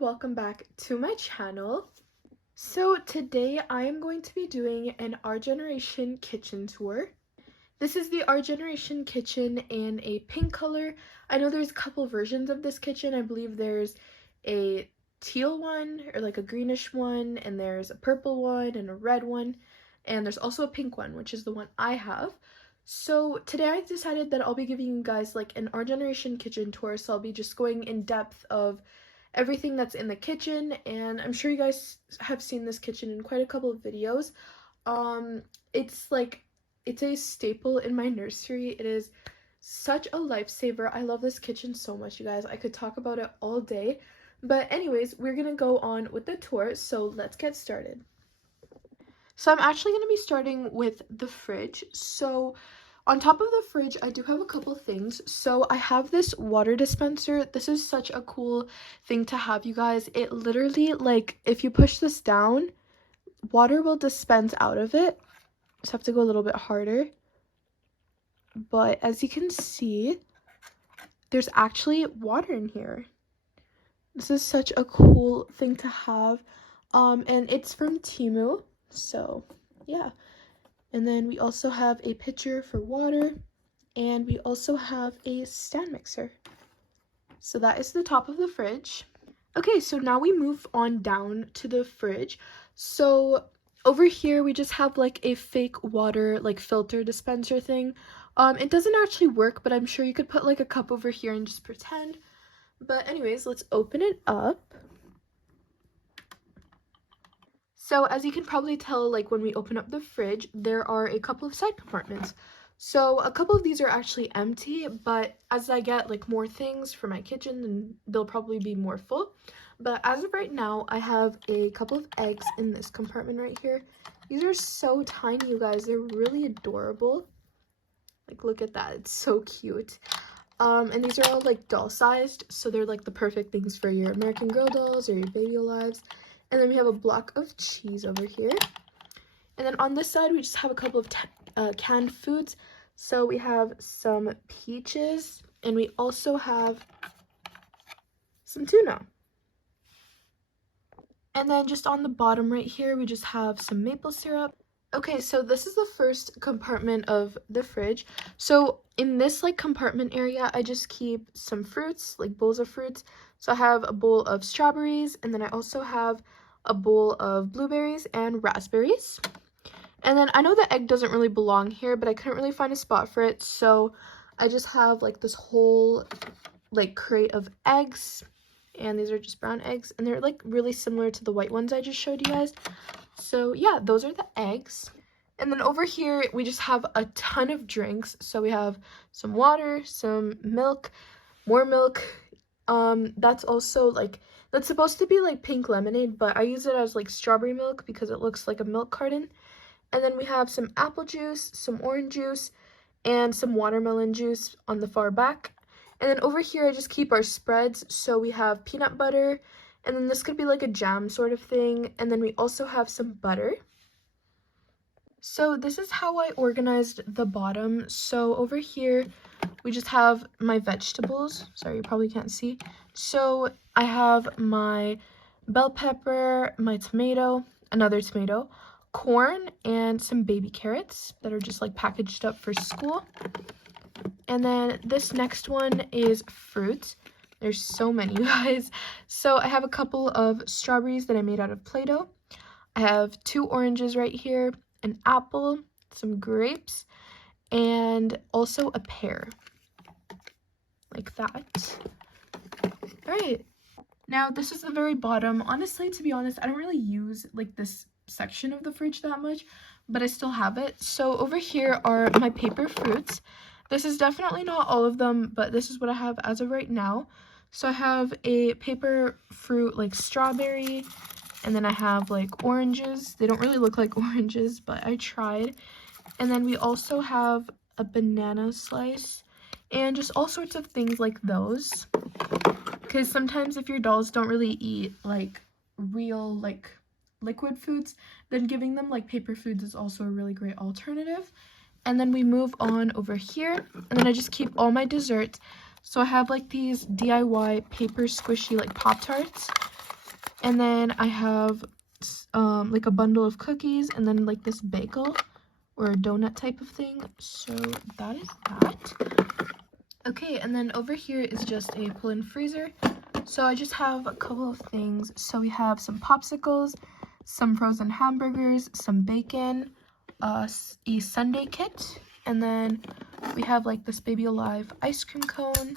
welcome back to my channel. So today I am going to be doing an Our Generation kitchen tour. This is the Our Generation kitchen in a pink color. I know there's a couple versions of this kitchen. I believe there's a teal one or like a greenish one, and there's a purple one and a red one, and there's also a pink one, which is the one I have. So today I decided that I'll be giving you guys like an Our Generation kitchen tour, so I'll be just going in depth of everything that's in the kitchen, and I'm sure you guys have seen this kitchen in quite a couple of videos. It's a staple in my nursery. It is such a lifesaver. I love this kitchen so much, you guys. I could talk about it all day. But anyways, we're gonna go on with the tour, so let's get started. So I'm actually going to be starting with the fridge. So on top of the fridge, I do have a couple things. So I have this water dispenser. This is such a cool thing to have, you guys. It literally, like, if you push this down, water will dispense out of it. Just have to go a little bit harder. But as you can see, there's actually water in here. This is such a cool thing to have. And it's from Temu. So yeah, and then we also have a pitcher for water, and we also have a stand mixer. So that is the top of the fridge. Okay, so now we move on down to the fridge. So over here we just have like a fake water like filter dispenser thing. It doesn't actually work, but I'm sure you could put like a cup over here and just pretend. But anyways, let's open it up. So as you can probably tell, like when we open up the fridge, there are a couple of side compartments. So a couple of these are actually empty, but as I get like more things for my kitchen, then they'll probably be more full. But as of right now, I have a couple of eggs in this compartment right here. These are so tiny, you guys. They're really adorable. Like, look at that. It's so cute. And these are all like doll sized, so they're like the perfect things for your American Girl dolls or your baby.aiives. And then we have a block of cheese over here. And then on this side, we just have a couple of canned foods. So we have some peaches, and we also have some tuna. And then just on the bottom right here, we just have some maple syrup. Okay, so this is the first compartment of the fridge. So in this like compartment area, I just keep some fruits, like bowls of fruits. So I have a bowl of strawberries, and then I also have a bowl of blueberries and raspberries. And then I know the egg doesn't really belong here, but I couldn't really find a spot for it, so I just have like this whole like crate of eggs, and these are just brown eggs, and they're like really similar to the white ones I just showed you guys. So yeah, those are the eggs. And then over here we just have a ton of drinks. So we have some water, some milk, more milk. That's also like, that's supposed to be like pink lemonade, but I use it as like strawberry milk because it looks like a milk carton. And then we have some apple juice, some orange juice, and some watermelon juice on the far back. And then over here I just keep our spreads. So we have peanut butter, and then this could be like a jam sort of thing. And then we also have some butter. So this is how I organized the bottom. So over here we just have my vegetables. Sorry, you probably can't see. So I have my bell pepper, my tomato, another tomato, corn, and some baby carrots that are just like packaged up for school. And then this next one is fruit. There's so many, you guys. So I have a couple of strawberries that I made out of Play-Doh. I have 2 oranges right here, an apple, some grapes, and also a pear. Like that. Alright. Now, this is the very bottom. Honestly, to be honest, I don't really use like this section of the fridge that much, but I still have it. So over here are my paper fruits. This is definitely not all of them, but this is what I have as of right now. So I have a paper fruit like strawberry, and then I have like oranges. They don't really look like oranges, but I tried. And then we also have a banana slice and just all sorts of things like those. Because sometimes if your dolls don't really eat like real like liquid foods, then giving them like paper foods is also a really great alternative. And then we move on over here, and then I just keep all my desserts. So I have like these DIY paper squishy like Pop-Tarts. And then I have like a bundle of cookies and then like this bagel or a donut type of thing. So that is that. Okay, and then over here is just a pull-in freezer. So I just have a couple of things. So we have some popsicles, some frozen hamburgers, some bacon, a sundae kit, and then we have like this Baby Alive ice cream cone,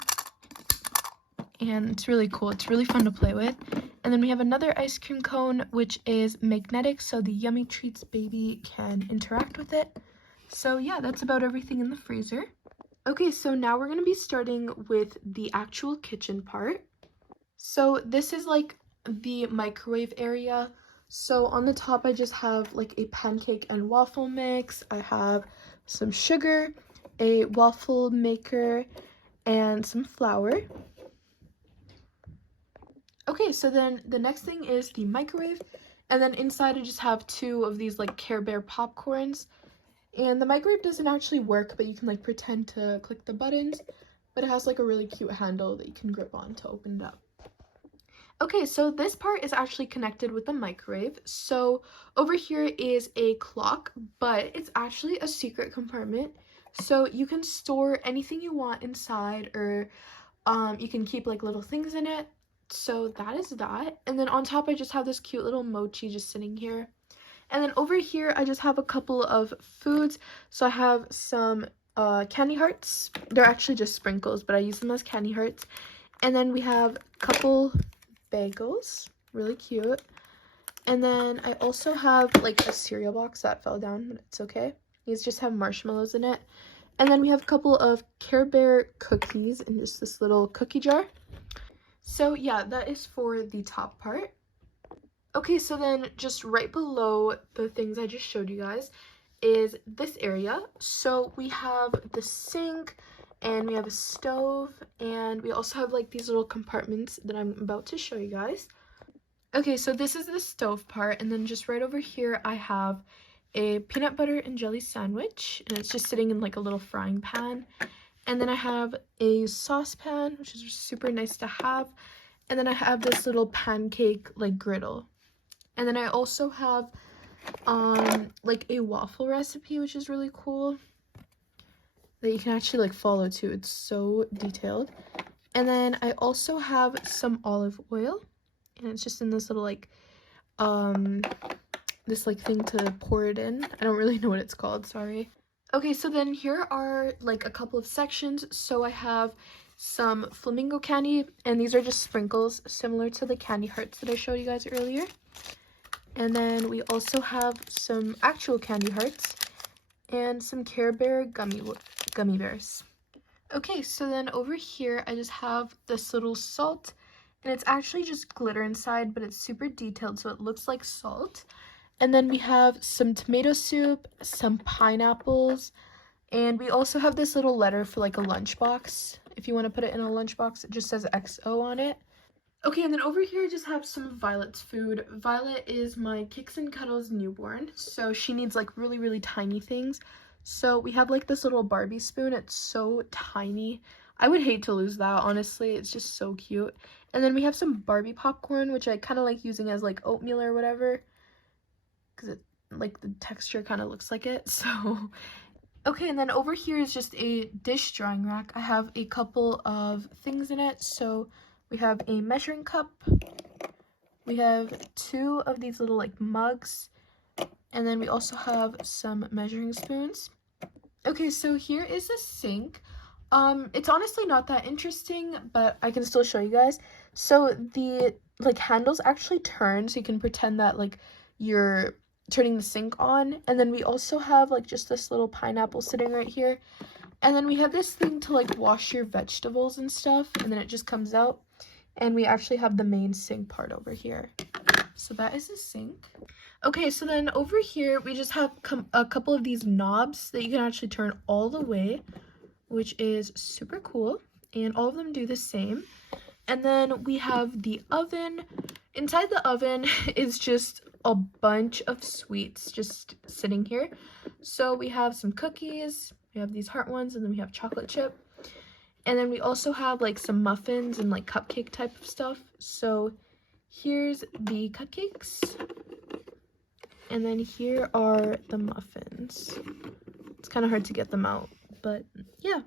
and it's really cool. It's really fun to play with. And then we have another ice cream cone, which is magnetic, so the Yummy Treats baby can interact with it. So yeah, that's about everything in the freezer. Okay, so now we're going to be starting with the actual kitchen part. So this is like the microwave area. So on the top I just have like a pancake and waffle mix. I have some sugar, a waffle maker, and some flour. Okay, so then the next thing is the microwave, and then inside I just have two of these like Care Bear popcorns. And the microwave doesn't actually work, but you can like pretend to click the buttons, but it has like a really cute handle that you can grip on to open it up. Okay, so this part is actually connected with the microwave. So over here is a clock, but it's actually a secret compartment. So you can store anything you want inside, or you can keep like little things in it. So that is that. And then on top I just have this cute little mochi just sitting here. And then over here I just have a couple of foods. So I have some candy hearts. They're actually just sprinkles, but I use them as candy hearts. And then we have a couple bagels, really cute. And then I also have like a cereal box that fell down, but it's okay. These just have marshmallows in it. And then we have a couple of Care Bear cookies in just this little cookie jar. So yeah, that is for the top part. Okay, so then just right below the things I just showed you guys is this area. So we have the sink, and we have a stove, and we also have like these little compartments that I'm about to show you guys. Okay, so this is the stove part, and then just right over here I have a peanut butter and jelly sandwich, and it's just sitting in like a little frying pan. And then I have a saucepan, which is super nice to have. And then I have this little pancake like griddle. And then I also have like a waffle recipe, which is really cool, that you can actually like follow too. It's so detailed. And then I also have some olive oil, and it's just in this little like this like thing to pour it in. I don't really know what it's called, sorry. Okay, so then here are like a couple of sections. So I have some flamingo candy, and these are just sprinkles similar to the candy hearts that I showed you guys earlier. And then we also have some actual candy hearts and some Care Bear gummy bears. Okay, so then over here I just have this little salt, and it's actually just glitter inside, but it's super detailed, so it looks like salt. And then we have some tomato soup, some pineapples, and we also have this little letter for like a lunchbox. If you want to put it in a lunchbox, it just says XO on it. Okay, and then over here I just have some of Violet's food. Violet is my Kicks and Cuddles newborn, so she needs like really, really tiny things. So we have like this little Barbie spoon. It's so tiny. I would hate to lose that, honestly. It's just so cute. And then we have some Barbie popcorn, which I kind of like using as like oatmeal or whatever, because it like the texture kind of looks like it. So okay, and then over here is just a dish drying rack. I have a couple of things in it. So we have a measuring cup, we have two of these little like mugs, and then we also have some measuring spoons. Okay, so here is the sink. It's honestly not that interesting, but I can still show you guys. So the like handles actually turn, so you can pretend that like you're turning the sink on. And then we also have like just this little pineapple sitting right here. And then we have this thing to like wash your vegetables and stuff, and then it just comes out. And we actually have the main sink part over here. So that is the sink. Okay, so then over here we just have a couple of these knobs that you can actually turn all the way, which is super cool. And all of them do the same. And then we have the oven. Inside the oven is just a bunch of sweets just sitting here. So we have some cookies, we have these heart ones, and then we have chocolate chip. And then we also have like some muffins and like cupcake type of stuff. So here's the cupcakes. And then here are the muffins. It's kind of hard to get them out, but yeah.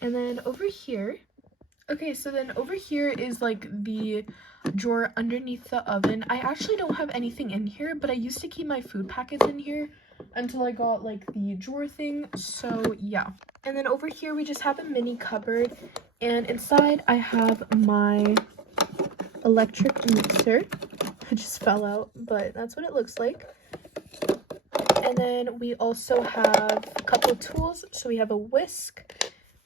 And then over here, okay, so then over here is like the drawer underneath the oven. I actually don't have anything in here, but I used to keep my food packets in here until I got like the drawer thing, so yeah. And then over here we just have a mini cupboard, and inside I have my electric mixer. It just fell out, but that's what it looks like. And then we also have a couple of tools. So we have a whisk,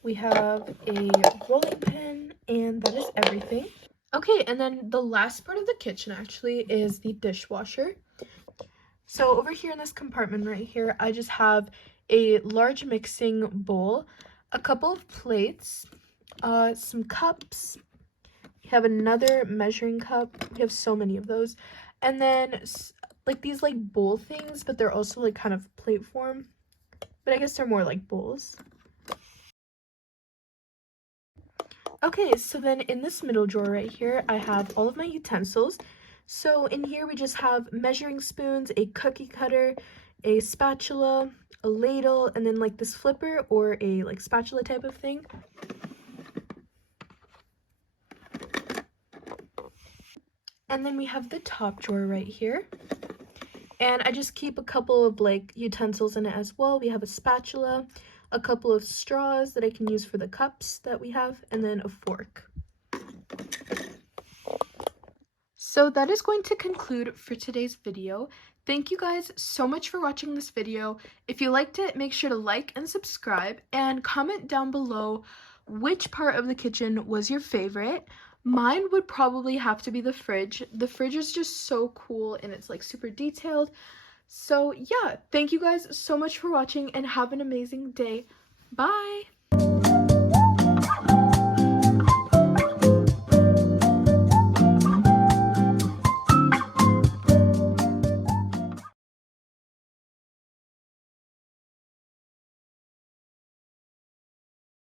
we have a rolling pin, and that is everything. Okay, and then the last part of the kitchen actually is the dishwasher. So over here in this compartment right here, I just have a large mixing bowl, a couple of plates, some cups. We have another measuring cup. We have so many of those. And then like these like bowl things, but they're also like kind of plate form. But I guess they're more like bowls. Okay, so then in this middle drawer right here, I have all of my utensils. So in here we just have measuring spoons, a cookie cutter, a spatula, a ladle, and then like this flipper or a like spatula type of thing. And then we have the top drawer right here. And I just keep a couple of like utensils in it as well. We have a spatula, a couple of straws that I can use for the cups that we have, and then a fork. So that is going to conclude for today's video. Thank you guys so much for watching this video. If you liked it, make sure to like and subscribe, and comment down below which part of the kitchen was your favorite. Mine would probably have to be the fridge. The fridge is just so cool and it's like super detailed. So yeah, thank you guys so much for watching and have an amazing day. Bye!